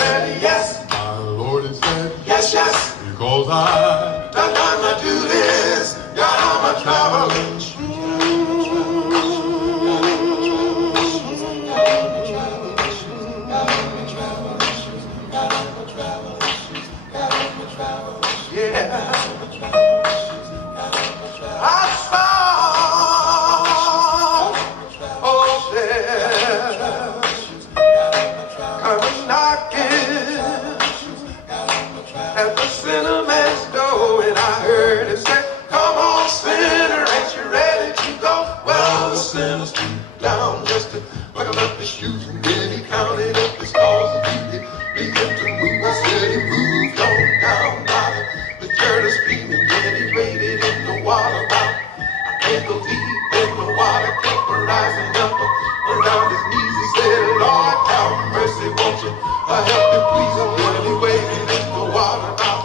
said yes. My Lord has said Yes, yes. because I Done my duties. Got on my travel. Yeah. I saw Joseph coming knocking at the sinner man's door, and I heard him say, "Come on, sinner, ain't you ready to go?" Well, the sinner stooped down just to buckle up his shoes, and then he counted up his calls and he began to move. I said he moved on down by the Jordan stream, and then he waded in the water about ankle deep in the water, kept rising up around his knees. He said, "Lord, have mercy, won't you help me, please?" And then he waded in the water out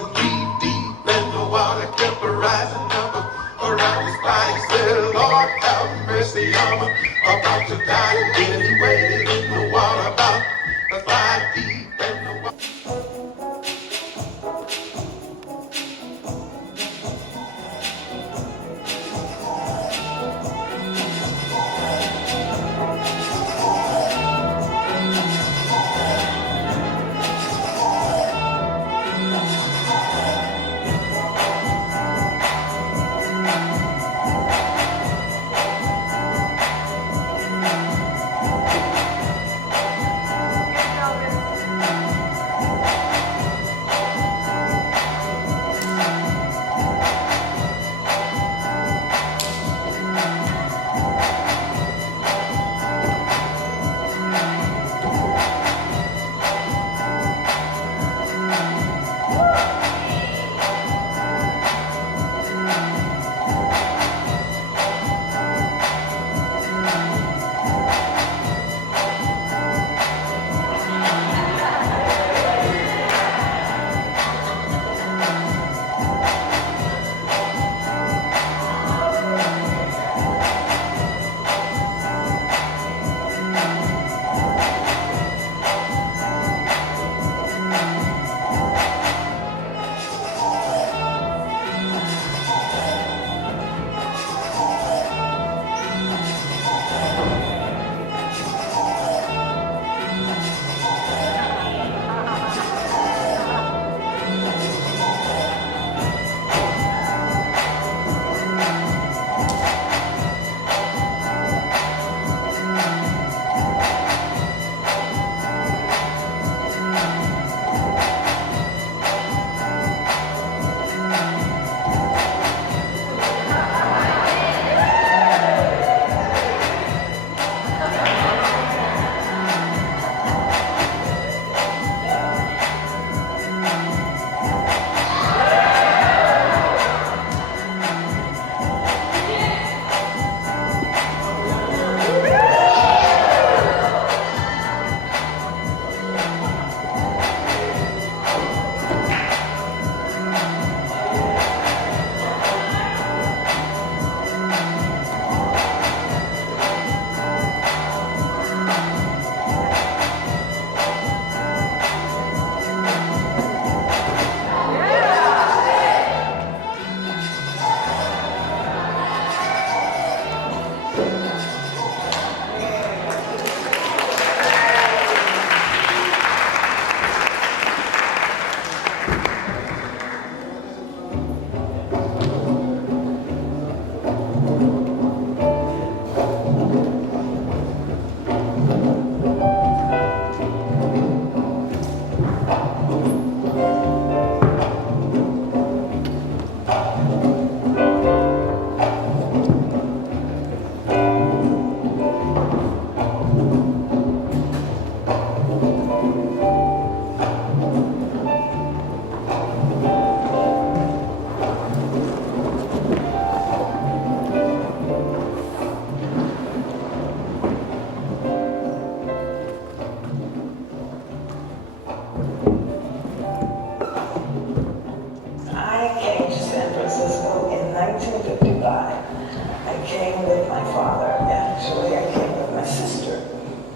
and deep, deep in the water, kept rising up around his thigh. He said, "Lord, have mercy, I'm about to die." And then he waded in the water about 5 deep in the water.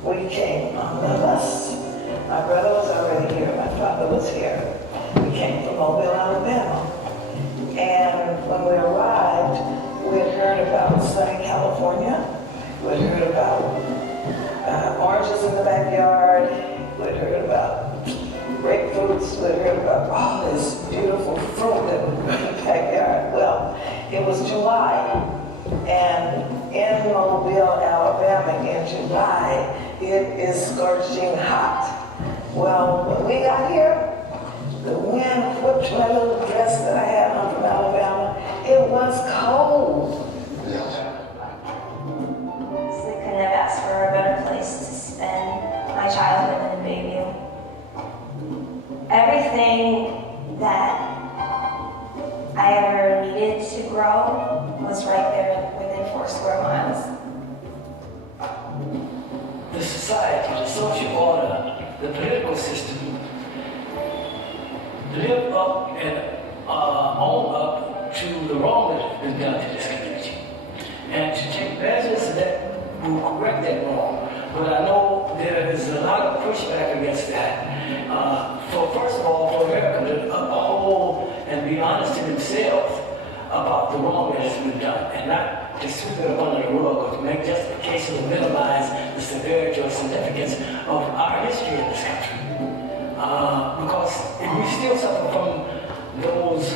We came on the bus. My brother was already here. My father was here. We came from Mobile, Alabama. And when we arrived, we had heard about Southern California. We had heard about oranges in the backyard. We had heard about grapefruits. We had heard about all this beautiful fruit that was in the backyard. Well, it was July, and in Mobile, Alabama, in July, it is scorching hot. Well, when we got here, the wind whipped my little dress that I had on from Alabama. It was cold. So we couldn't have asked for a better place to spend my childhood than Bayview. Everything that I ever needed to grow was right there within 4 square miles. The society, the social order, the political system live up and own up to the wrong that has been done to this community, and to take measures that will correct that wrong. But I know there is a lot of pushback against that. First of all, for America to uphold and be honest to themselves about the wrong that has been done, and not to sweep it up under the rug or to make justification or minimize the severity or significance of our history in this country. Because we still suffer from those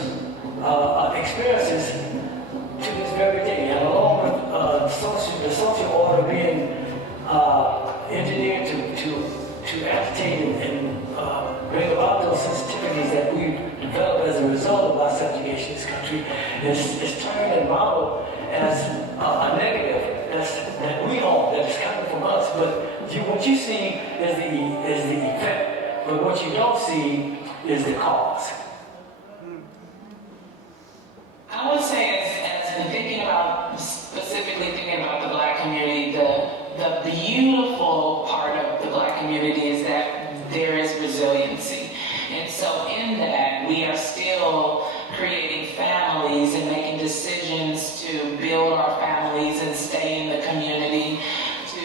experiences to this very day, and along with the social order being engineered to agitate and bring about those sensitivities that we develop as a result of our subjugation in this country, is turned and modeled as a negative that we own, that is coming from us. But what you see is the effect, but what you don't see is the cause. I would say, as in thinking about, specifically thinking about the Black community, the beautiful part of the Black community is that there is resiliency. And so in that, we are still creating families and making decisions to build our families and stay in the community,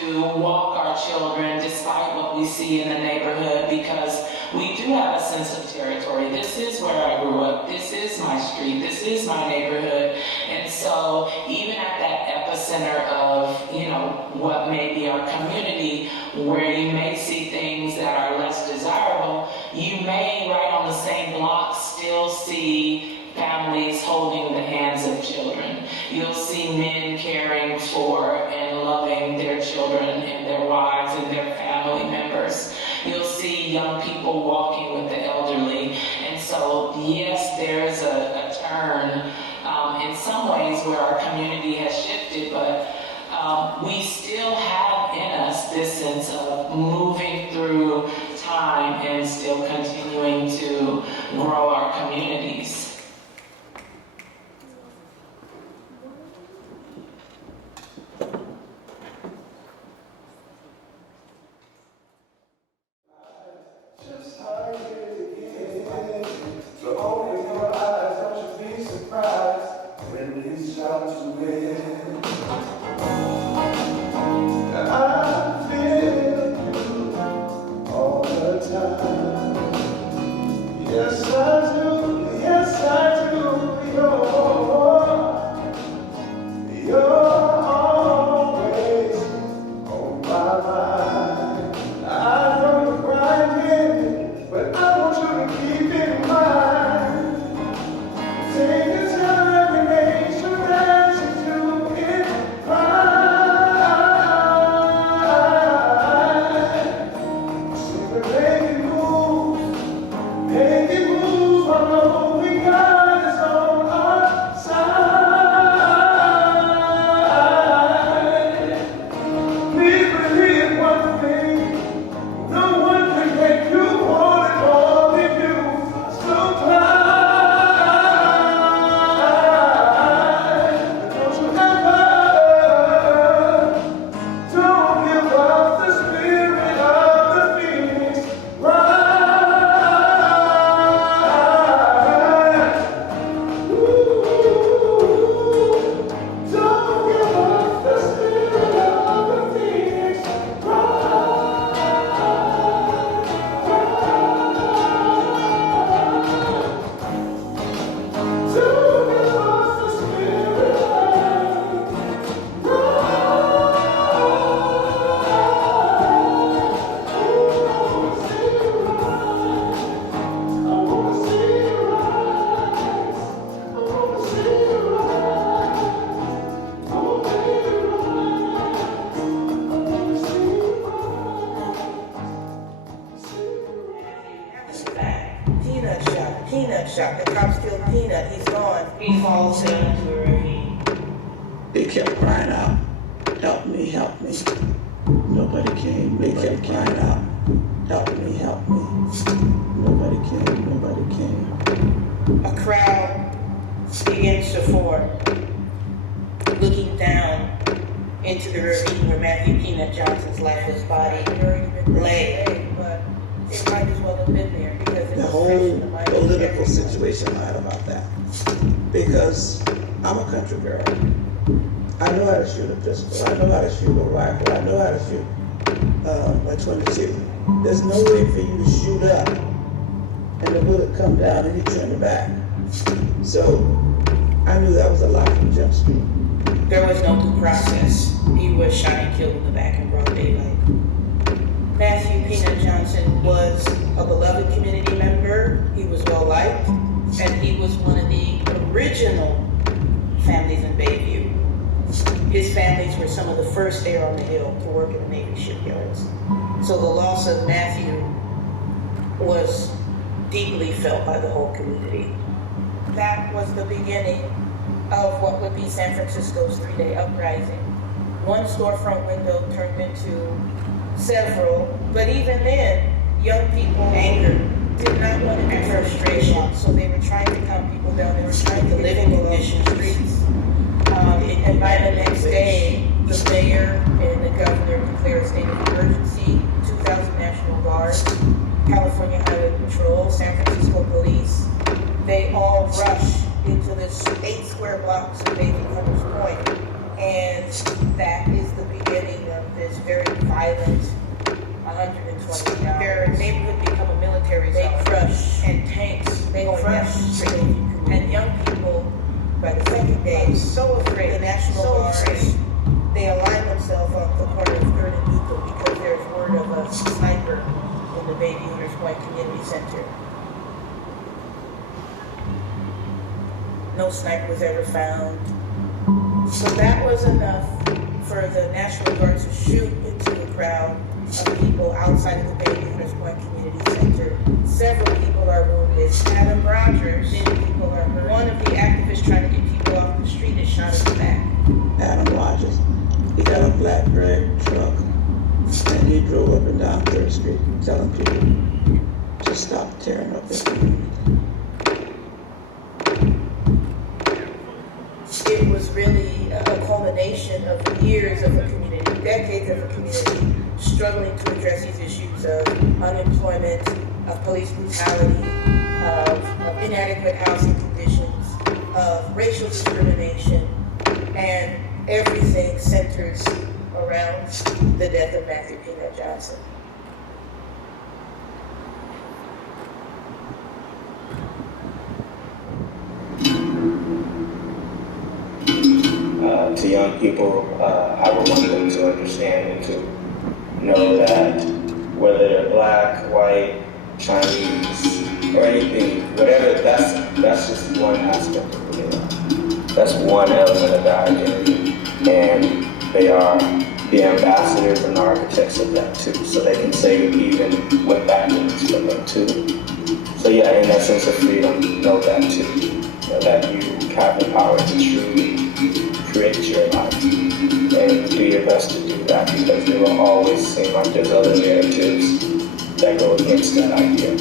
to walk our children despite what we see in the neighborhood, because we do have a sense of territory. This is where I grew up. This is my street. This is my neighborhood. And so even at that epicenter of, what may be our community, where you may see things that are less desirable, you may, right on the same block, still see families holding the hands of children. You'll see men caring for and loving their children and their wives and their family members. You'll see young people walking with the elderly. And so, yes, there's a turn in some ways where our community has shifted, but we still have in us this sense of moving through time and still continuing to grow our communities. So open your eyes, don't you be surprised when we shout to win. I feel you all the time. Yes, I do. Yes, I do. You're always on my mind. I know you're grinding, but I want you to keep in mind. Take your time and make sure that you do it right. So we're making moves. It's a fact. Peanut shot. The cops killed Peanut. He's gone. He falls down into a ravine. They kept crying out, help me, help me. Nobody came. They kept crying out, help me, help me. Nobody came. A crowd begins to form, looking down into the ravine where Matthew Peanut Johnson's lifeless body lay. But it might as well have been there because the whole political situation lied about that. Because I'm a country girl. I know how to shoot a pistol. I know how to shoot a rifle. I know how to shoot a 22. There's no way for you to shoot up and the bullet come down and hit you in the back. So I knew that was a lie from Jump Street. There was no due process. He was shot and killed in the back in broad daylight. Matthew Peanut Johnson was a beloved community member. He was well liked, and he was one of the original families in Bayview. His families were some of the first there on the hill to work in the Navy shipyards. So the loss of Matthew was deeply felt by the whole community. That was the beginning of what would be San Francisco's three-day uprising. One storefront window turned into several, but even then, young people, angered, did not want to act frustration, so they were trying to calm people down. They were trying to live in conditions, streets. And by the next day, the mayor and the governor declared a state of emergency, 2,000 National Guard, California Highway Patrol, San Francisco Police. They all rushed into this 8 square blocks of Bayview Hunters Point. And that is the beginning of this very violent 120 hours. Their neighborhood become a military zone. They crush and tanks. They crush. And young people, by the second day, so afraid. The National Guards, they align themselves on the corner of 3rd and Newcomb because there's word of a sniper in the Bayview Hunters Point Community Center. No sniper was ever found. So that was enough for the National Guard to shoot into a crowd of people outside of the Bayview Hunters Point Community Center. Several people are wounded. Adam Rogers, many people are hurt. One of the activists trying to get people off the street is shot in the back. Adam Rogers, he got a flatbed truck and he drove up and down 3rd Street telling people to stop tearing up their community. It was really a culmination of years of a community, decades of a community struggling to address these issues of unemployment, of police brutality, of inadequate housing conditions, of racial discrimination, and everything centers around the death of Matthew Peanut Johnson. To young people, I would want them to understand and to know that whether they're black, white, Chinese, or anything, whatever, that's just one aspect of who they are. That's one element of their identity, and they are the ambassadors and architects of that too. So they can say we even went backwards for them too. So yeah, in that sense of freedom, know that too, that you have the power to truly create your life and do your best to do that, because there will always seem like there's other narratives that go against that idea.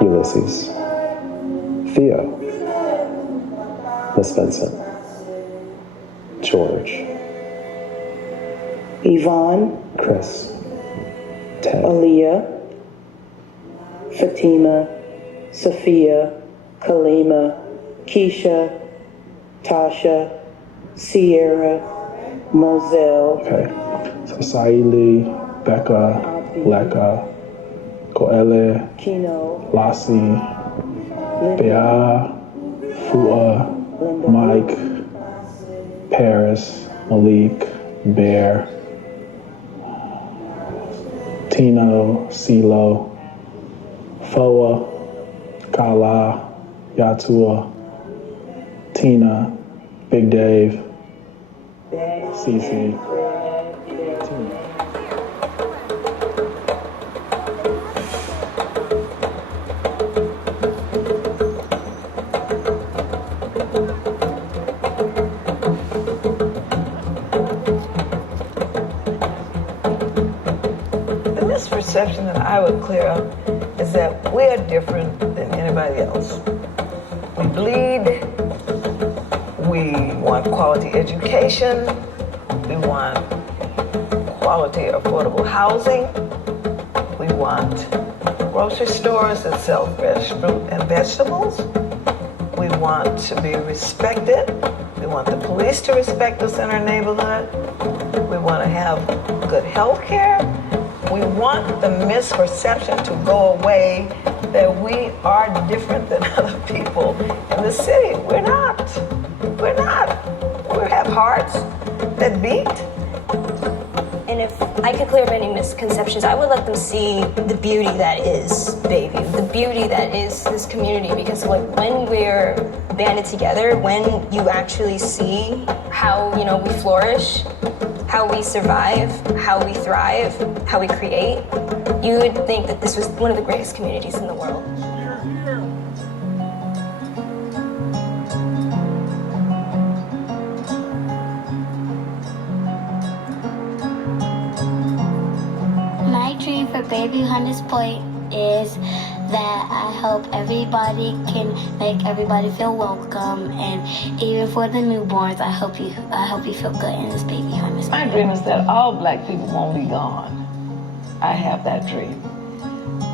Ulysses, Theo, Miss Vincent, George, Yvonne, Chris, Ted, Aaliyah, Fatima, Sophia, Kalima, Keisha, Tasha, Sierra, Moselle, okay, so Saili, Becca, Leka, Koele, Lassie, Bea, Fua, Mike, Paris, Malik, Bear, Tino, CeeLo, Foa, Kala, Yatua, Tina, Big Dave, Cece, Tina. The misperception that I would clear up is that we are different than anybody else. We bleed. We want quality education. We want quality, affordable housing. We want grocery stores that sell fresh fruit and vegetables. We want to be respected. We want the police to respect us in our neighborhood. We want to have good health care. We want the misperception to go away that we are different than other people in the city. We're not. We're not. We have hearts that beat. And if I could clear up any misconceptions, I would let them see the beauty that is Bayview, the beauty that is this community, because like when we're banded together, when you actually see how, you know, we flourish, how we survive, how we thrive, how we create, you would think that this was one of the greatest communities in the world. My dream for Bayview Hunters Point is that I hope everybody can make everybody feel welcome, and even for the newborns, I hope you feel good in this Bayview Hunters Point. My dream is that all black people won't be gone. I have that dream.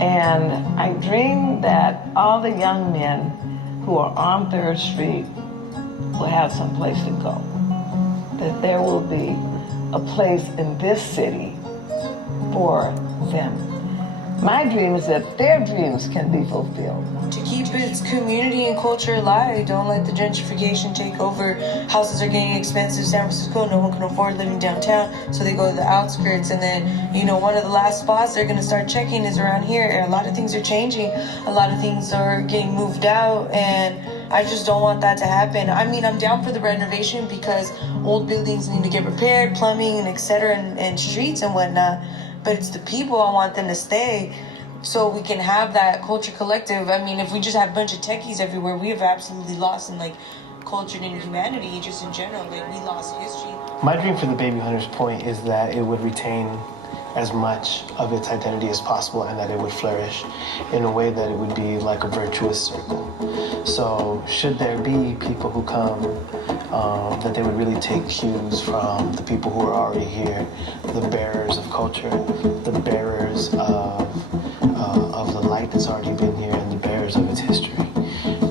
And I dream that all the young men who are on 3rd Street will have some place to go. That there will be a place in this city for them. My dream is that their dreams can be fulfilled. To keep its community and culture alive, don't let the gentrification take over. Houses are getting expensive. San Francisco, no one can afford living downtown, so they go to the outskirts. And then, you know, one of the last spots they're going to start checking is around here. And a lot of things are changing. A lot of things are getting moved out, and I just don't want that to happen. I mean, I'm down for the renovation because old buildings need to get repaired, plumbing, and etc., and streets and whatnot. But it's the people, I want them to stay so we can have that culture collective. I mean, if we just have a bunch of techies everywhere, we have absolutely lost in like culture and humanity just in general. Like, we lost history. My dream for the Bayview Hunters Point is that it would retain as much of its identity as possible, and that it would flourish in a way that it would be like a virtuous circle. So should there be people who come, that they would really take cues from the people who are already here, the bearers of culture, the bearers of the light that's already been here, and the bearers of its history.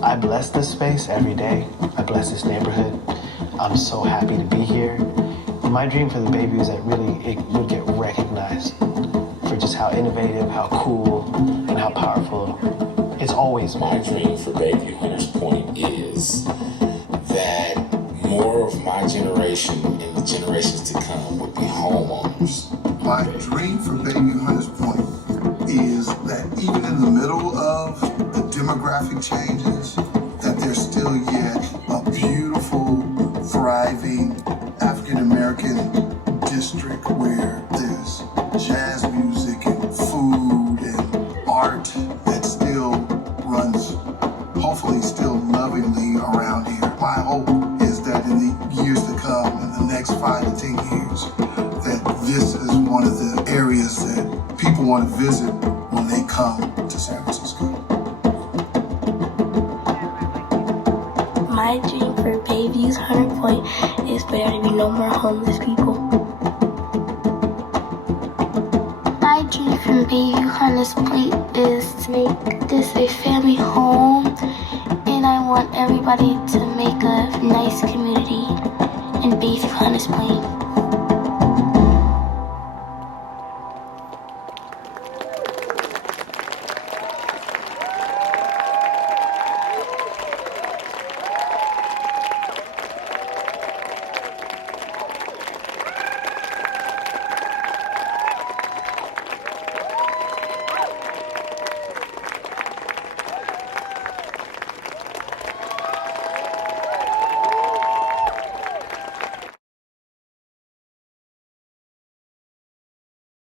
I bless this space every day. I bless this neighborhood. I'm so happy to be here. My dream for the Bayview is that really it would get recognized for just how innovative, how cool, and how powerful it's always been. My dream for Bayview Hunters Point is that more of my generation and the generations to come would be homeowners. My dream for Bayview Hunters Point is that even in the middle of the demographic changes, that there's still yet a beautiful, thriving African-American district where there's jazz music and food and art that still runs, hopefully still lovingly around here. My hope is that in the years to come, in the next 5 to 10 years, that this is one of the areas that people want to visit when they come to San Francisco. My dream for Bayview's Hunter Point is for there to be no more homeless people. My dream from Bayview Hunters Point is to make this a family home, and I want everybody to make a nice community in Bayview Hunters Point.